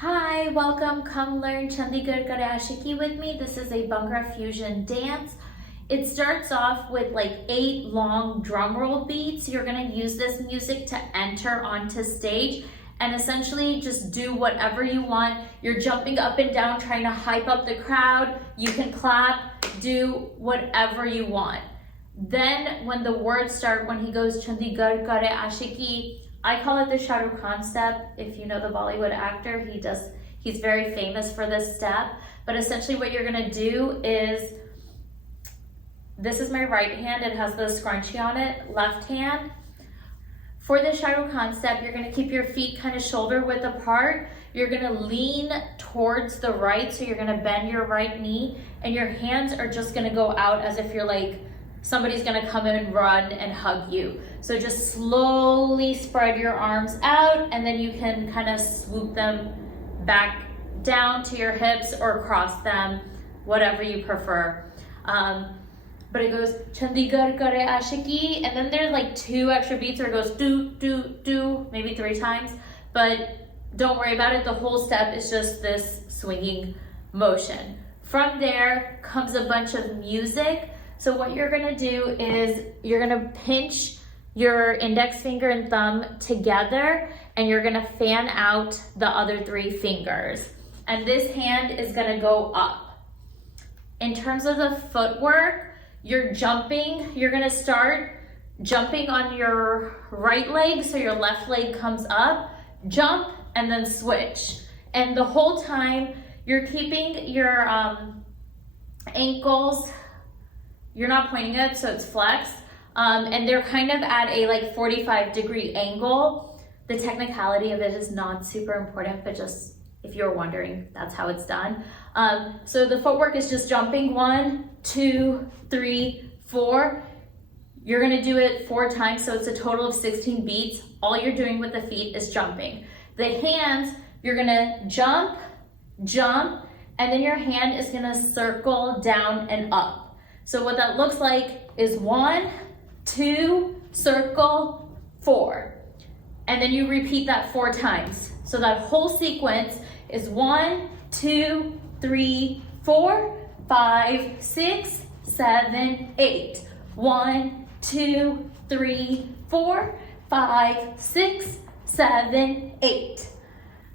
Hi, welcome. Come learn Chandigarh Kare Aashiqui with me. This is a Bhangra fusion dance. It starts off with like 8 long drum roll beats. You're gonna use this music to enter onto stage and essentially just do whatever you want. You're jumping up and down, trying to hype up the crowd. You can clap, do whatever you want. Then when the words start, when he goes Chandigarh Kare Aashiqui, I call it the Shah Rukh Khan step. If you know the Bollywood actor, he's very famous for this step. But essentially what you're gonna do is, this is my right hand, it has the scrunchie on it, left hand. For the Shah Rukh Khan step, you're gonna keep your feet kind of shoulder width apart. You're gonna lean towards the right, so you're gonna bend your right knee, and your hands are just gonna go out as if you're like, somebody's gonna come in and run and hug you. So just slowly spread your arms out, and then you can kind of swoop them back down to your hips or cross them, whatever you prefer. But it goes Chandigarh Kare Aashiqui, and then there's like 2 extra beats where it goes do, do, do, maybe 3 times. But don't worry about it, the whole step is just this swinging motion. From there comes a bunch of music. So what you're gonna do is you're gonna pinch your index finger and thumb together, and you're gonna fan out the other 3 fingers. And this hand is gonna go up. In terms of the footwork, you're gonna start jumping on your right leg, so your left leg comes up, jump, and then switch. And the whole time, you're keeping your ankles, you're not pointing it, so it's flexed. And they're kind of at a like 45-degree angle. The technicality of it is not super important, but just if you're wondering, that's how it's done. So the footwork is just jumping 1, 2, 3, 4. You're gonna do it 4 times, so it's a total of 16 beats. All you're doing with the feet is jumping. The hands, you're gonna jump, jump, and then your hand is gonna circle down and up. So what that looks like is 1, 2, circle, 4. And then you repeat that 4 times. So that whole sequence is 1, 2, 3, 4, 5, 6, 7, 8. 1, 2, 3, 4, 5, 6, 7, 8.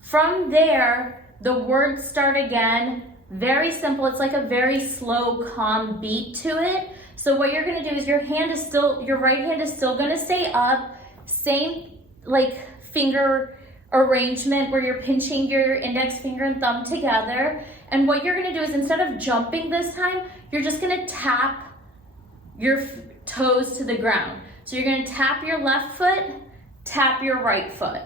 From there, the words start again. Very simple. It's like a very slow, calm beat to it. So what you're gonna do is your right hand is still gonna stay up. Same like finger arrangement where you're pinching your index finger and thumb together. And what you're gonna do is, instead of jumping this time, you're just gonna tap your toes to the ground. So you're gonna tap your left foot, tap your right foot.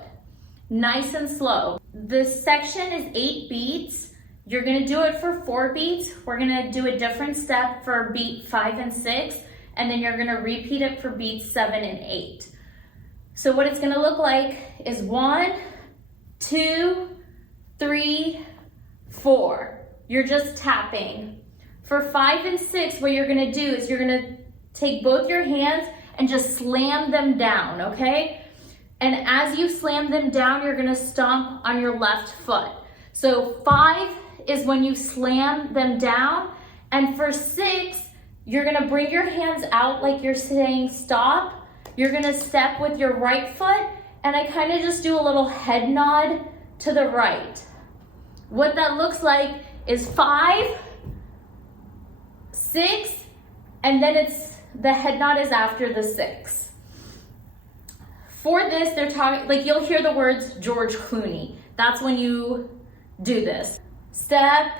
Nice and slow. This section is 8 beats. You're gonna do it for 4 beats. We're gonna do a different step for beat 5 and 6, and then you're gonna repeat it for beats 7 and 8. So what it's gonna look like is 1, 2, 3, 4. You're just tapping. For 5 and 6, what you're gonna do is you're gonna take both your hands and just slam them down, okay? And as you slam them down, you're gonna stomp on your left foot. So 5 is when you slam them down, and for 6, you're gonna bring your hands out like you're saying stop. You're gonna step with your right foot, and I kind of just do a little head nod to the right. What that looks like is 5, 6, and then the head nod is after the 6. For this, they're talking, like you'll hear the words George Clooney. That's when you do this. Step,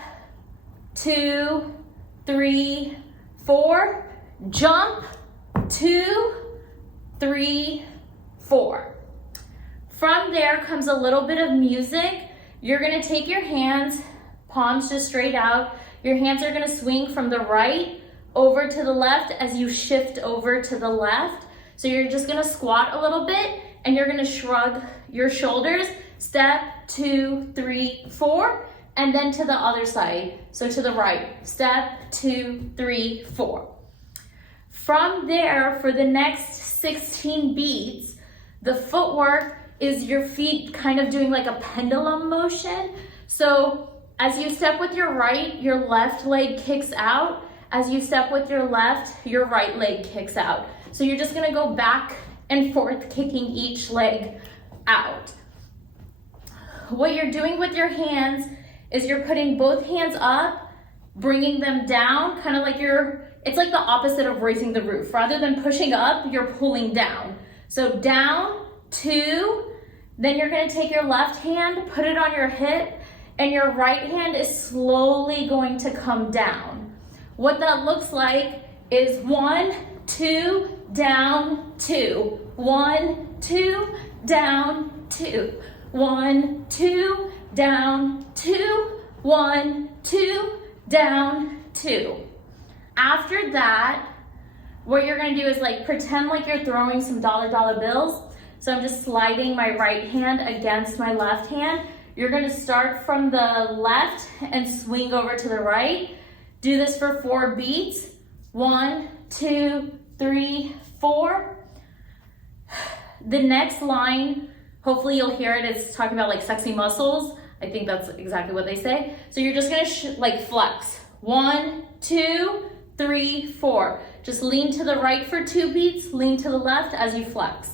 2, 3, 4, jump, 2, 3, 4. From there comes a little bit of music. You're gonna take your hands, palms just straight out. Your hands are gonna swing from the right over to the left as you shift over to the left. So you're just gonna squat a little bit, and you're gonna shrug your shoulders. Step, 2, 3, 4. And then to the other side, so to the right. Step, 2, 3, 4. From there, for the next 16 beats, the footwork, is your feet kind of doing like a pendulum motion. So as you step with your right, your left leg kicks out. As you step with your left, your right leg kicks out. So you're just gonna go back and forth, kicking each leg out. What you're doing with your hands is you're putting both hands up, bringing them down, kind of like it's like the opposite of raising the roof. Rather than pushing up, you're pulling down. So down, 2, then you're gonna take your left hand, put it on your hip, and your right hand is slowly going to come down. What that looks like is 1, 2, down, 2. 1, 2, down, 2. 1, 2, down, 2. 1, 2, down, 2. After that, what you're gonna do is like pretend like you're throwing some dollar bills. So I'm just sliding my right hand against my left hand. You're gonna start from the left and swing over to the right. Do this for 4 beats. 1, 2, 3, 4. The next line, hopefully you'll hear it, it's talking about like sexy muscles. I think that's exactly what they say. So you're just gonna like flex. 1, 2, 3, 4. Just lean to the right for 2 beats, lean to the left as you flex.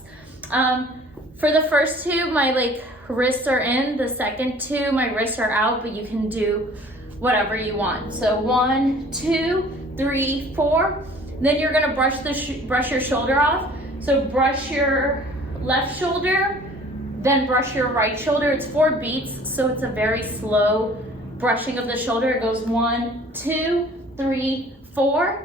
For the first 2, my like wrists are in. The second 2, my wrists are out, but you can do whatever you want. So 1, 2, 3, 4. Then you're gonna brush your shoulder off. So brush your left shoulder, then brush your right shoulder. It's 4 beats, so it's a very slow brushing of the shoulder. It goes 1, 2, 3, 4.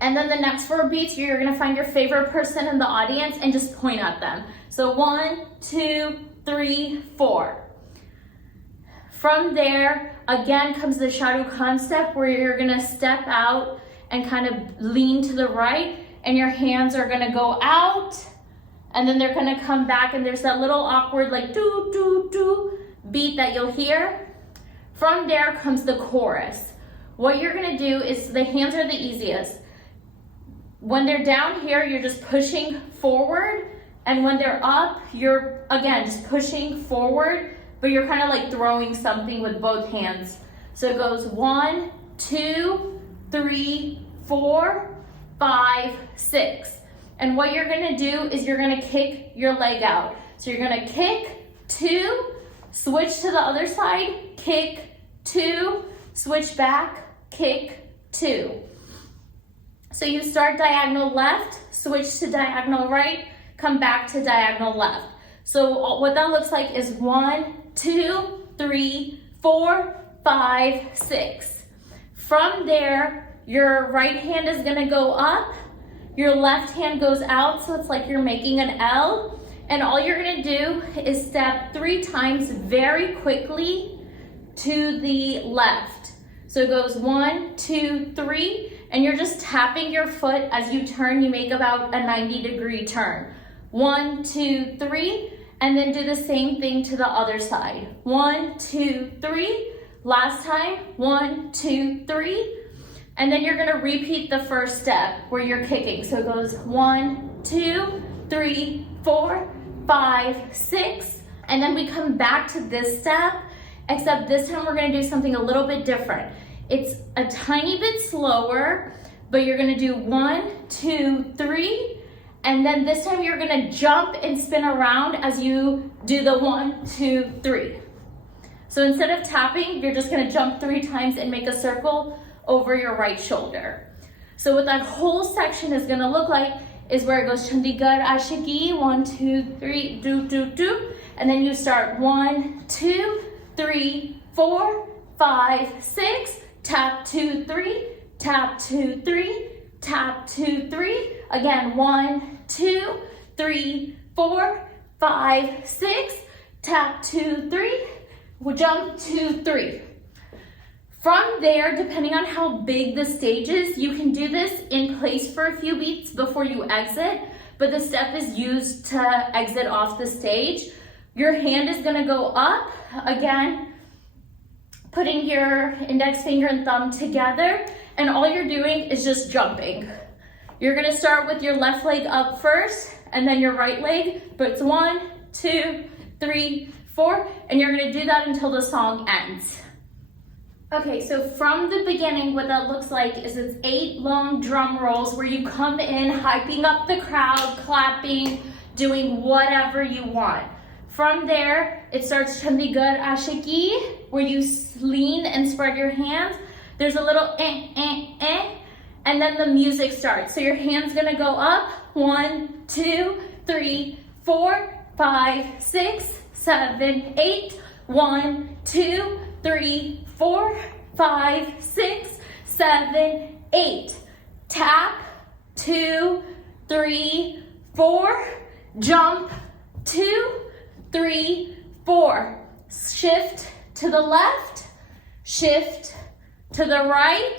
And then the next 4 beats, you're gonna find your favorite person in the audience and just point at them. So 1, 2, 3, 4. From there, again comes the Shahrukh step where you're gonna step out and kind of lean to the right, and your hands are gonna go out, and then they're gonna come back, and there's that little awkward like do, do, do beat that you'll hear. From there comes the chorus. What you're gonna do is, the hands are the easiest. When they're down here, you're just pushing forward, and when they're up, you're again just pushing forward, but you're kind of like throwing something with both hands. So it goes 1, 2, 3, 4, 5, 6. And what you're gonna do is you're gonna kick your leg out. So you're gonna kick, 2, switch to the other side, kick, 2, switch back, kick, 2. So you start diagonal left, switch to diagonal right, come back to diagonal left. So what that looks like is 1, 2, 3, 4, 5, 6. From there, your right hand is gonna go up, your left hand goes out, so it's like you're making an L, and all you're gonna do is step 3 times very quickly to the left. So it goes 1, 2, 3, and you're just tapping your foot as you turn. You make about a 90-degree turn. 1, 2, 3, and then do the same thing to the other side. 1, 2, 3, last time, 1, 2, 3, and then you're gonna repeat the first step where you're kicking. So it goes 1, 2, 3, 4, 5, 6, and then we come back to this step, except this time we're gonna do something a little bit different. It's a tiny bit slower, but you're gonna do 1, 2, 3, and then this time you're gonna jump and spin around as you do the 1, 2, 3. So instead of tapping, you're just gonna jump 3 times and make a circle over your right shoulder. So what that whole section is gonna look like is where it goes Chandigarh Kare Aashiqui, 1, 2, 3, do, do, do. And then you start 1, 2, 3, 4, 5, 6, tap 2, 3, tap 2, 3, tap 2, 3. Again, 1, 2, 3, 4, 5, 6, tap 2, 3, we'll jump 2, 3. From there, depending on how big the stage is, you can do this in place for a few beats before you exit, but the step is used to exit off the stage. Your hand is gonna go up, again, putting your index finger and thumb together, and all you're doing is just jumping. You're gonna start with your left leg up first, and then your right leg, but it's 1, 2, 3, 4, and you're gonna do that until the song ends. Okay, so from the beginning, what that looks like is it's 8 long drum rolls where you come in, hyping up the crowd, clapping, doing whatever you want. From there, it starts Chandigarh Aashiqui, where you lean and spread your hands. There's a little and then the music starts. So your hand's gonna go up, 1, 2, 3, 4, 5, 6, 7, 8, 1, 2, 3, 4, 5, 6, 7, 8. Tap, 2, 3, 4, jump, 2, 3, 4. Shift to the left, shift to the right,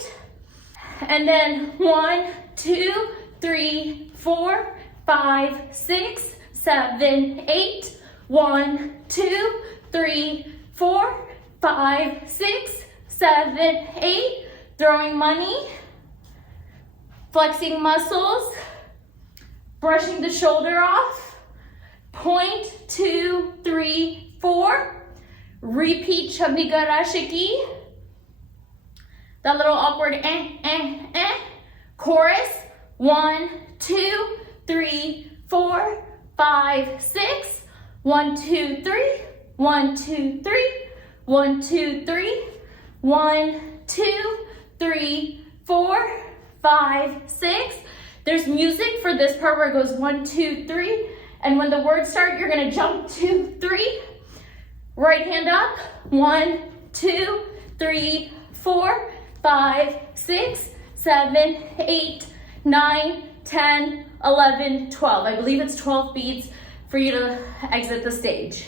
and then 1, 2, 3, 4, 5, 6, 7, 8. 1, 2, 3, 4, 5, 6, 7, 8. Throwing money, flexing muscles, brushing the shoulder off. Point, 2, 3, 4. Repeat Chandigarh Aashiqui. That little awkward chorus. 1, 2, 3, 4, 5, 6. 1, 2, 3. 1, 2, 3. 1, 2, 3. 1, 2, 3, 4, 5, 6. There's music for this part where it goes 1, 2, 3. And when the words start, you're gonna jump 2, 3. Right hand up. 1, 2, 3, 4, 5, 6, 7, 8, 9, 10, 11, 12. I believe it's 12 beats for you to exit the stage.